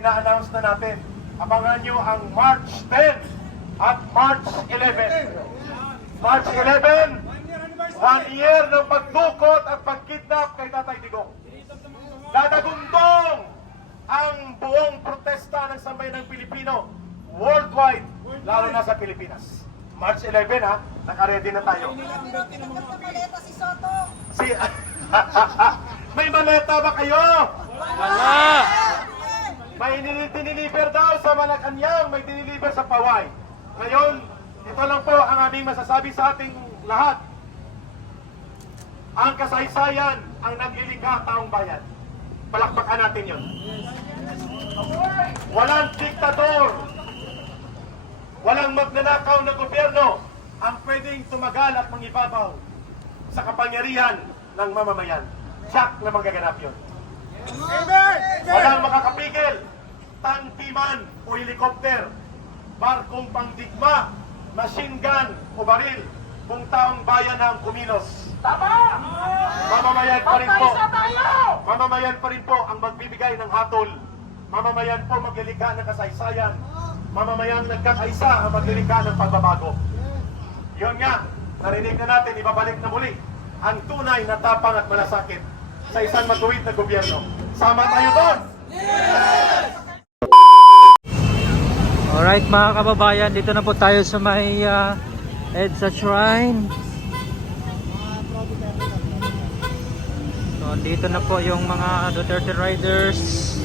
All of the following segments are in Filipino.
ina-announce na natin. Abangan nyo ang March 10 at March 11. March 11, 1 year ng pagdukot at pagkidnap kay Tatay Digong. Dadagundong ang buong protesta ng sambayan ng Pilipino worldwide, lalo na sa Pilipinas. March 11 ha, naka-ready na tayo. Si Soto. May maleta ba kayo? Wala! May diniliver daw sa Malacanang, may diniliver sa Paway. Ngayon, ito lang po ang aming masasabi sa ating lahat. Ang kasaysayan ang naglilikha taong bayan. Palakpakan natin yun. Walang diktador, walang magnanakaw na gobyerno ang pwedeng tumagal at mangibabaw sa kapangyarihan ng mamamayan. Siyak na magaganap yun. Walang makakapigil, tanki man o helikopter, barkong pangdigma, machine gun o baril, kung taong bayan ang kumilos. Tama! Mamamayan pa rin po. Magkaisa tayo! Mamamayan pa rin po ang magbibigay ng hatol. Mamamayan po maglilikha ng kasaysayan. Mamamayan nagkakaisa ang maglilikha ng pagbabago. Yun nga, narinig na natin, ibabalik na muli ang tunay na tapang at malasakit sa isang matuwid na gobyerno. Sama tayo doon! Alright mga kababayan, dito na po tayo sa may EDSA Shrine. So dito na po yung mga Duterte Riders.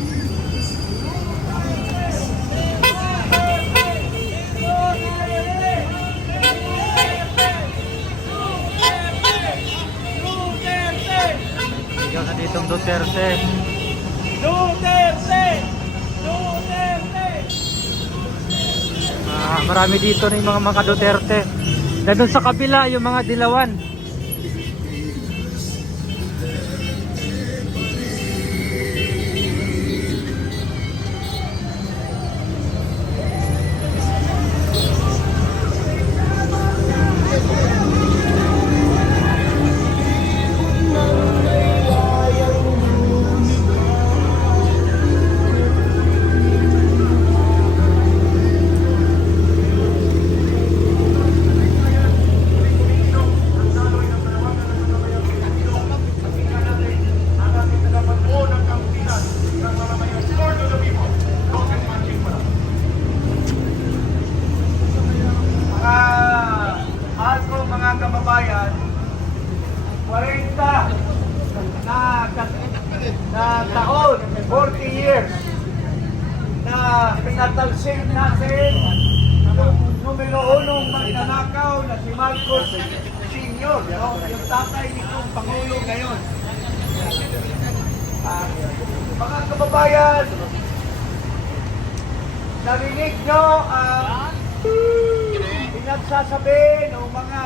Ikaw na ditong Duterte. Duterte! Duterte! Marami dito na yung mga Duterte. Doon sa kabila yung mga dilawan. Mga kababayan, 40 na taon, 40 years na pinatalsik natin yung numero unong magnanakaw na si Marcos Sr. Yung tatay nitong Pangulo ngayon. Mga kababayan, narinig nyo ang pinagsasabi ng mga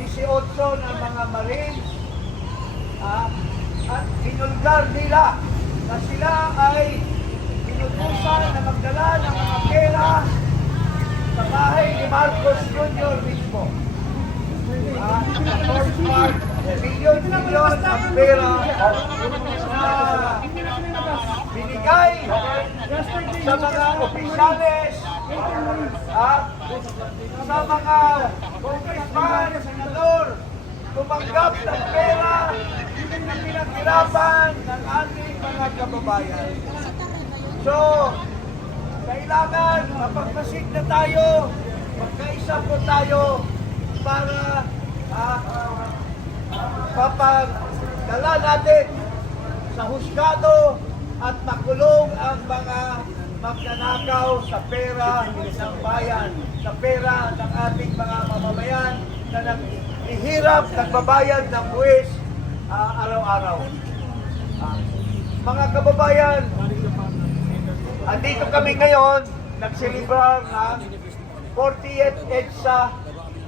18 na mga Marines at inulgar nila na sila ay pinutusan na magdala ng mga pera sa bahay ni Marcos Jr. mismo. Milyon ang pera na binigay sa mga opisyales sa mga congressman, senador, tumanggap ng pera na pinaghirapan ng ating mga kababayan. So, kailangan mapagmasig na tayo, magkaisa po tayo para papagdala natin sa husgado at makulong ang mga magnanakaw sa pera ng bayan, sa pera ng ating mga mamamayan na naghihirap, nagbabayad ng buwis araw-araw. Mga kababayan, andito kami ngayon, nagsilibrar ng 40th EDSA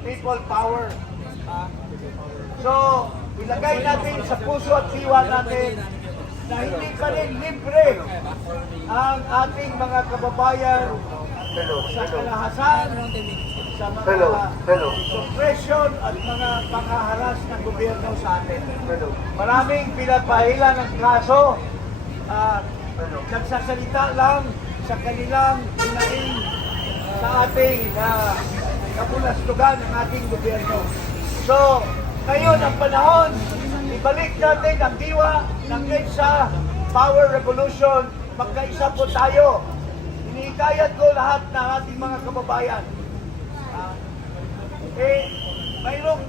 People Power. So, ilagay natin sa puso at diwa natin na hindi pa rin libre ang ating mga kababayan sa kalahasan, sa mga suppression at mga panghaharas ng gobyerno sa atin. Maraming pinapahilan ng kaso, nagsasalita lang sa kanilang hinaing sa ating kapulastugan ng ating gobyerno. So, ngayon ang panahon, ibalik natin ang diwa ng EDSA Power Revolution. Magkaisa po tayo. Iniikayat ko lahat ng ating mga kababayan. Mayroong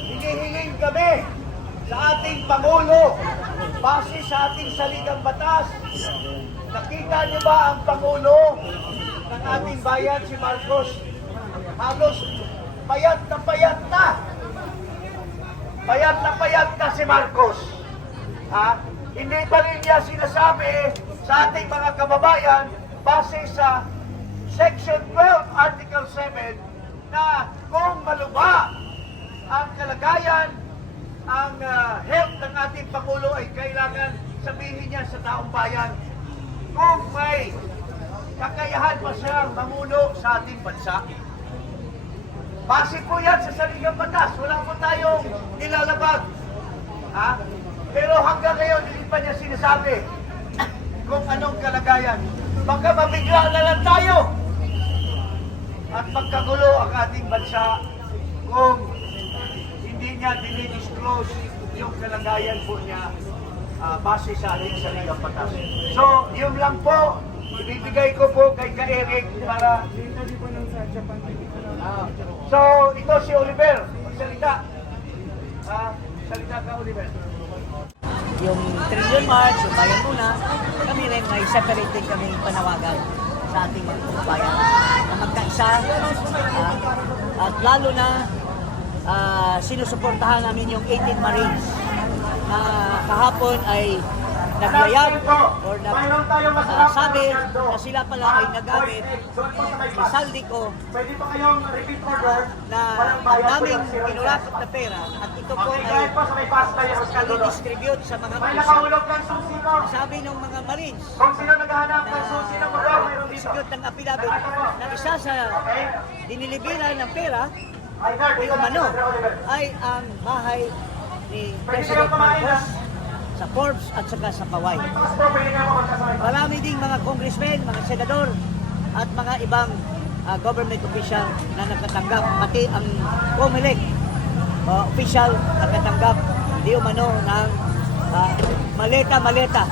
hinihiling kami sa ating Pangulo base sa ating saligang batas. Nakita niyo ba ang Pangulo ng ating bayan, si Marcos? Halos payat na payat na. Payat na payat na si Marcos. Hindi pa rin niya sinasabi sa ating mga kababayan base sa Section 12, Article 7 na kung malubha ang kalagayan, ang health ng ating Pangulo ay kailangan sabihin niya sa taong bayan kung may kakayahan pa siyang mamuno sa ating bansa. Base po yan sa saligang batas. Wala po tayong nilalabag. Pero hanggang ngayon, hindi pa niya sinasabi kung anong kalagayan. Baka mabigla na lang tayo at magkagulo ang ating bansa kung hindi niya dinidisclose yung kalagayan po niya base sa ating saligang batas. So, yun lang po. Ibibigay ko po kay Ka-Eric para... So, ito si Oliver. Magsalita. Salita ka, Oliver. Yung Trillion March, yung Bayan Muna, kami rin may separated kami panawagan sa ating mga kababayan na magkaisa at lalo na sinusuportahan namin yung 18 Marines na kahapon ay naglayag or sabi na sila pala ay nagamit sa saldi ko Pwede pa kayong repeat order na ang daming pinurakot na pera at ito po ay sa may pasta yung i-distribute sa mga May pusa. nakahulog ng susi ko. Sabi ng mga Marines Kung sino naghahanap ng susi ng mga mayroon dito. distribute ng apilabit na isa sa dinilibiran ng pera Ay, Guard, o ikaw na umano si Oliver. ay ang bahay ni Pwede President kayong kumain, Marcos sa Forbes at saka sa Paway. Tapos po, pwede nga mo magkasama. Marami ding mga congressmen, mga senador at mga ibang government official na nakatanggap, pati ang COMELEC official nakatanggap di umano ng maleta-maleta,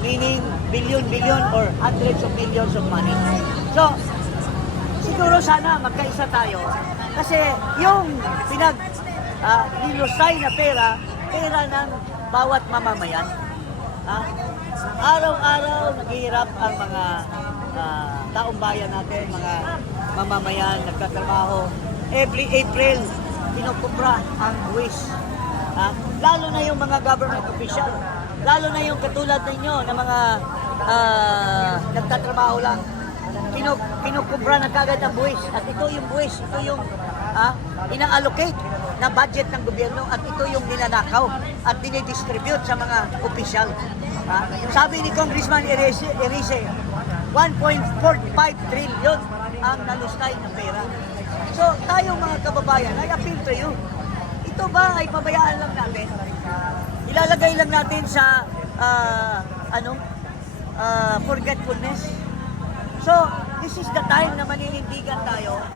meaning billion or hundreds of millions of money. So, siguro sana magkaisa tayo kasi yung nilusay na pera ng bawat mamamayan. Araw-araw naghihirap ang mga taong bayan natin, mga mamamayan, nagtatrabaho. Every April, pinupupra ang buwis. Lalo na yung mga government official, lalo na yung katulad ninyo na mga nagtatrabaho lang. Kinukubra na kagad ang buwis. At ito yung buwis, ito yung ina-allocate na budget ng gobyerno at ito yung ninanakaw at dinidistribute sa mga opisyal. Sabi ni Congressman Erice, 1.45 trillion ang nalustay na pera. So tayong mga kababayan, I appeal to you. Ito ba ay pabayaan lang natin? Ilalagay lang natin sa forgetfulness. So, this is the time na maninindigan tayo.